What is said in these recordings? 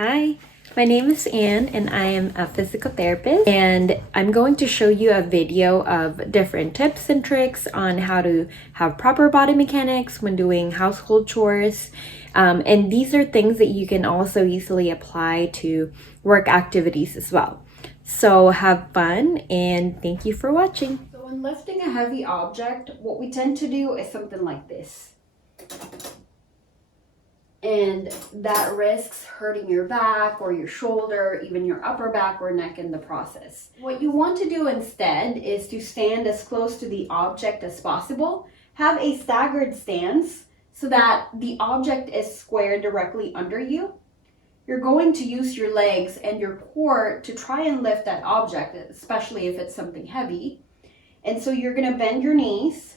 Hi, my name is Anne and I am a physical therapist, and I'm going to show you a video of different tips and tricks on how to have proper body mechanics when doing household chores. And these are things that you can also easily apply to work activities as well. So have fun and thank you for watching. So when lifting a heavy object, what we tend to do is something like this. And that risks hurting your back or your shoulder, even your upper back or neck in the process. What you want to do instead is to stand as close to the object as possible. Have a staggered stance so that the object is square directly under you. You're going to use your legs and your core to try and lift that object, especially if it's something heavy. And so you're going to bend your knees.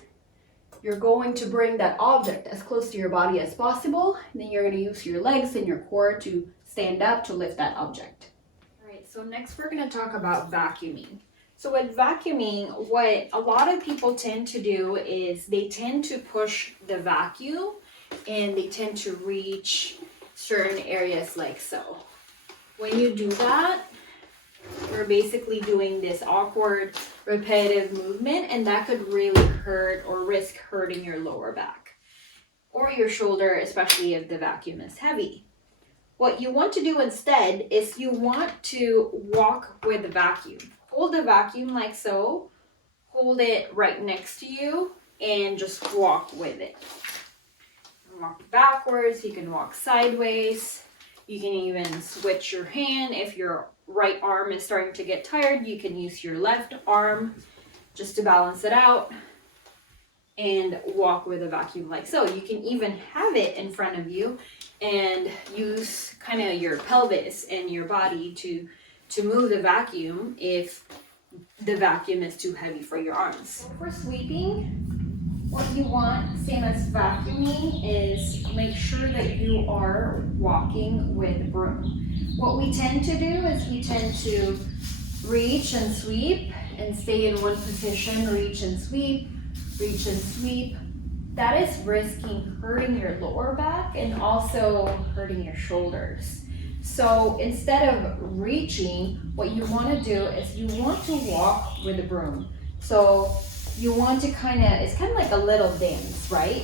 You're going to bring that object as close to your body as possible. And then you're going to use your legs and your core to stand up to lift that object. All right, so next we're going to talk about vacuuming. So with vacuuming, what a lot of people tend to do is they tend to push the vacuum and they tend to reach certain areas like so. When you do that, we're basically doing this awkward, repetitive movement, and that could really hurt or risk hurting your lower back or your shoulder, especially if the vacuum is heavy. What you want to do instead is you want to walk with the vacuum. Hold the vacuum like so, hold it right next to you, and just walk with it. Walk backwards, you can walk sideways, you can even switch your hand. If your right arm is starting to get tired, you can use your left arm just to balance it out and walk with a vacuum like so. You can even have it in front of you and use kind of your pelvis and your body to move the vacuum if the vacuum is too heavy for your arms. For sweeping, what you want, same as vacuuming, is make sure that you are walking with a broom. What we tend to do is we tend to reach and sweep and stay in one position, reach and sweep, reach and sweep. That is risking hurting your lower back and also hurting your shoulders. So instead of reaching, what you want to do is you want to walk with a broom. So you want to it's kind of like a little dance, right?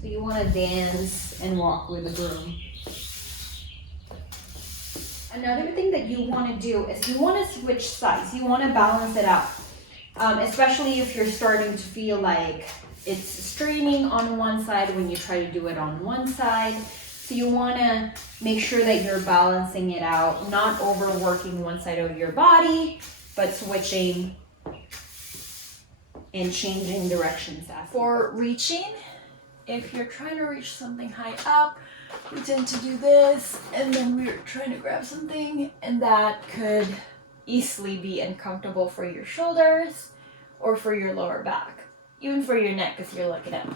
So you want to dance and walk with a broom. Another thing that you want to do is you want to switch sides. You want to balance it out, especially if you're starting to feel like it's straining on one side when you try to do it on one side. So you want to make sure that you're balancing it out, not overworking one side of your body, but switching and changing directions. For reaching, if you're trying to reach something high up, we tend to do this, and then we're trying to grab something, and that could easily be uncomfortable for your shoulders or for your lower back, even for your neck if you're looking up.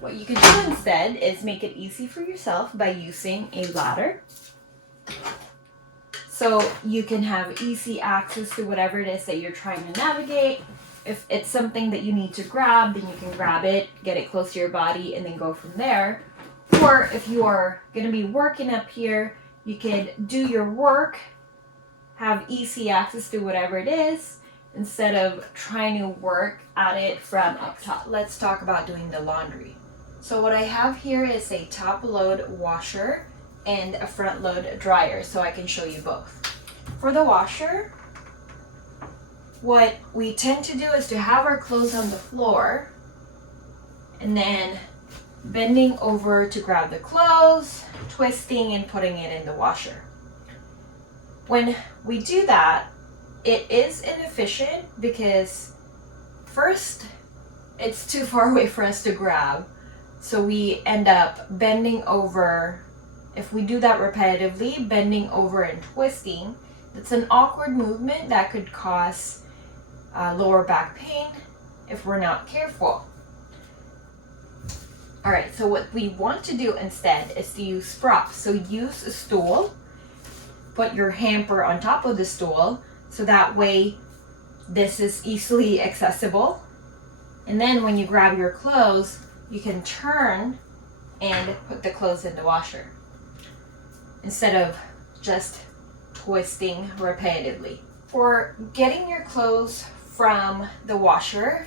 What you can do instead is make it easy for yourself by using a ladder. So you can have easy access to whatever it is that you're trying to navigate. If it's something that you need to grab, then you can grab it, get it close to your body, and then go from there. Or if you are going to be working up here, you could do your work, have easy access to whatever it is, instead of trying to work at it from up top. Let's talk about doing the laundry. So what I have here is a top load washer and a front load dryer, so I can show you both. For the washer, what we tend to do is to have our clothes on the floor and then bending over to grab the clothes, twisting and putting it in the washer. When we do that, it is inefficient because first, it's too far away for us to grab, so we end up bending over. If we do that repetitively, bending over and twisting, it's an awkward movement that could cause lower back pain if we're not careful. All right, so what we want to do instead is to use props. So use a stool, put your hamper on top of the stool, so that way this is easily accessible. And then when you grab your clothes, you can turn and put the clothes in the washer instead of just twisting repetitively. For getting your clothes from the washer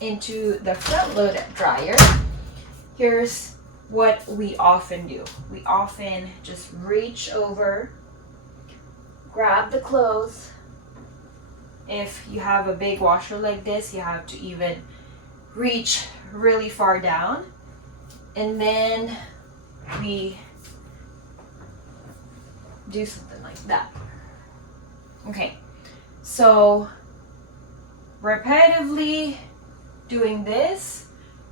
into the front load dryer, here's what we often do. We often just reach over, grab the clothes. If you have a big washer like this, you have to even reach really far down, and then we do something like that. Okay, so repetitively doing this,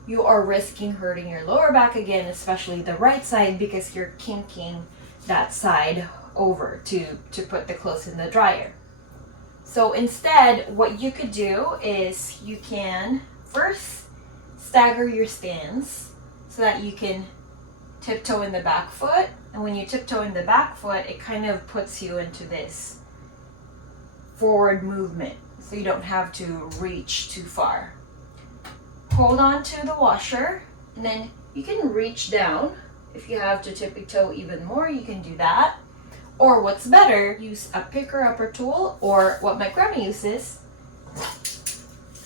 you are risking hurting your lower back again, especially the right side, because you're kinking that side over to put the clothes in the dryer. So instead, what you could do is you can first stagger your stance so that you can tiptoe in the back foot. And when you tiptoe in the back foot, it kind of puts you into this forward movement, so you don't have to reach too far. Hold on to the washer, and then you can reach down. If you have to tiptoe even more, you can do that. Or what's better, use a picker upper tool, or what my grandma uses,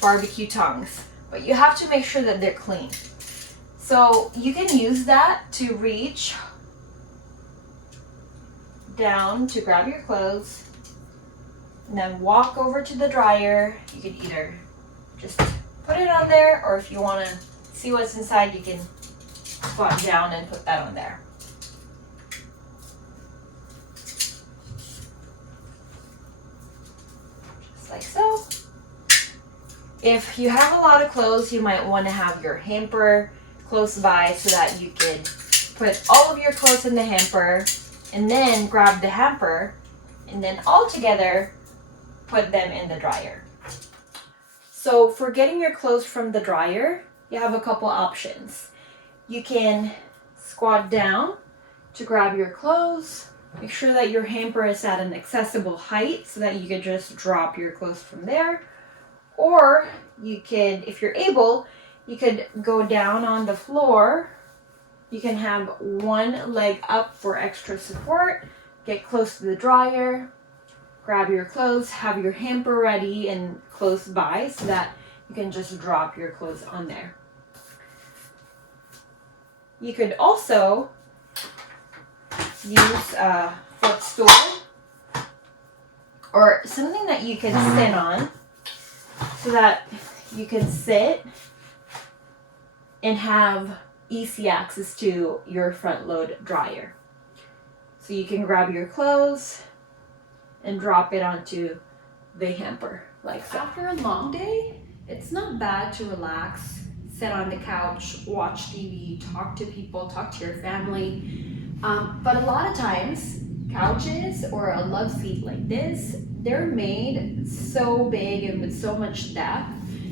barbecue tongs. But you have to make sure that they're clean. So you can use that to reach down to grab your clothes, and then walk over to the dryer. You can either just put it on there, or if you want to see what's inside, you can squat down and put that on there. Just like so. If you have a lot of clothes, you might want to have your hamper close by so that you can put all of your clothes in the hamper, and then grab the hamper, and then all together put them in the dryer. So for getting your clothes from the dryer, you have a couple options. You can squat down to grab your clothes. Make sure that your hamper is at an accessible height so that you can just drop your clothes from there. Or you could, if you're able, you could go down on the floor. You can have one leg up for extra support, get close to the dryer, grab your clothes, have your hamper ready and close by so that you can just drop your clothes on there. You could also use a footstool or something that you can sit on so that you can sit and have easy access to your front load dryer. So you can grab your clothes and drop it onto the hamper like so. After a long day, it's not bad to relax, sit on the couch, watch TV, talk to people, talk to your family. But a lot of times, couches or a love seat like this, they're made so big and with so much depth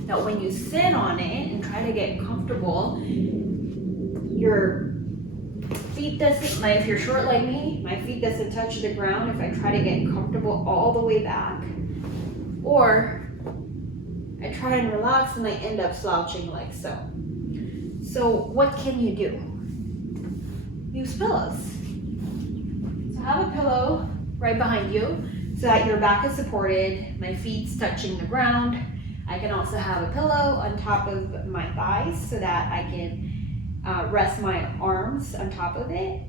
that when you sit on it and try to get comfortable, your feet doesn't, like if you're short like me, my feet doesn't touch the ground if I try to get comfortable all the way back. Or I try and relax and I end up slouching like so. So what can you do? Use pillows. So have a pillow right behind you so that your back is supported, my feet's touching the ground. I can also have a pillow on top of my thighs so that I can rest my arms on top of it,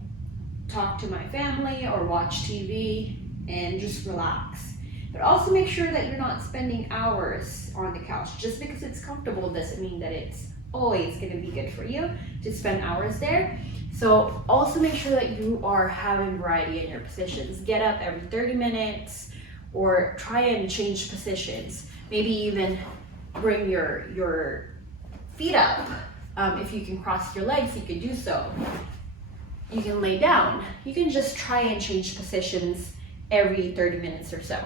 talk to my family or watch TV and just relax. But also make sure that you're not spending hours on the couch. Just because it's comfortable doesn't mean that it's always going to be good for you to spend hours there. So also make sure that you are having variety in your positions. Get up every 30 minutes or try and change positions. Maybe even bring your feet up. If you can cross your legs, you can do so. You can lay down. You can just try and change positions every 30 minutes or so.